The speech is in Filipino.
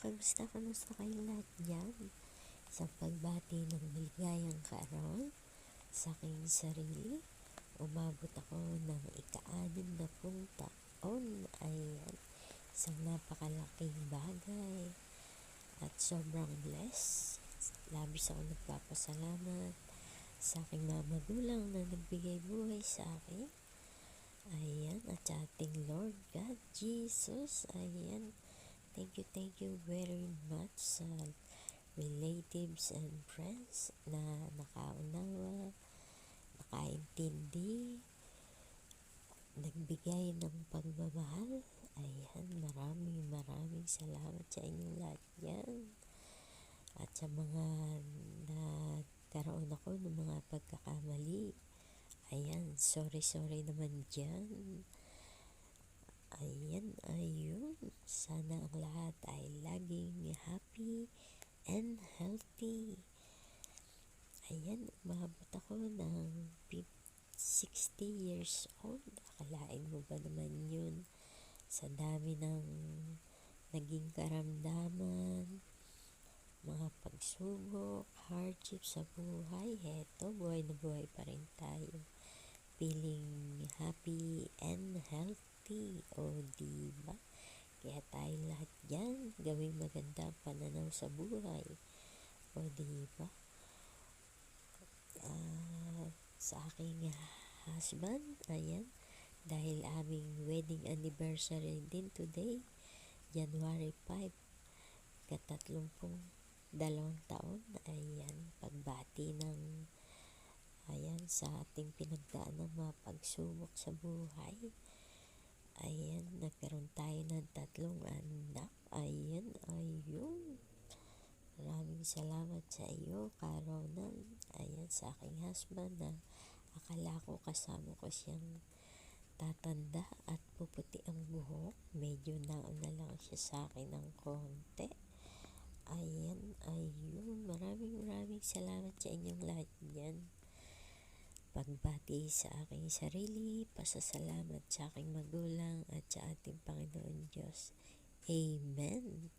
Kamusta kayong lahat dyan? Isang pagbati ng maligayang kaarawan sa aking sarili. Umabot ako ng ika-60 taon. Ayan, isang napakalaking bagay at sobrang blessed. Labis ako nagpapasalamat sa aking mga magulang na nagbigay buhay sa akin. Ayan, at sa ating Lord God, Jesus. Ayan, thank you very much sa relatives and friends na nakaunawa, nakaintindi, nagbigay ng pagmamahal. Ayan, maraming salamat sa inyong lahat yan. At sa mga nagkaroon ako ng mga pagkakamali, ayan, sorry naman dyan. Ayun, sana ang lahat ay laging happy and healthy. Ayan, umabot ako ng 60 years old. Akalain mo ba naman yun? Sa dami ng naging karamdaman, mga pagsubok, hardship sa buhay, heto, buhay na buhay pa rin tayo. Feeling happy and healthy. O diba? Kaya tayo lahat dyan, gawing maganda ang pananaw sa buhay. O diba? Sa aking husband, ayan, dahil aming wedding anniversary din today, January 5, ka-32 taon. Ayan, pagbati ng sa ating pinagdaan ng mga pagsubok sa buhay. Ayan, nagkaroon tayo ng 3 anak. Ayun. Maraming salamat sa iyo, Karonan. Ayan, sa aking husband na akala ko kasama ko siyang tatanda at puputi ang buhok. Medyo nauna lang siya sa akin ng konti. Ayun. Maraming salamat sa inyong lahat yan. Pagbati sa aking sarili, pasasalamat sa aking magulang at sa ating Panginoon Diyos. Amen.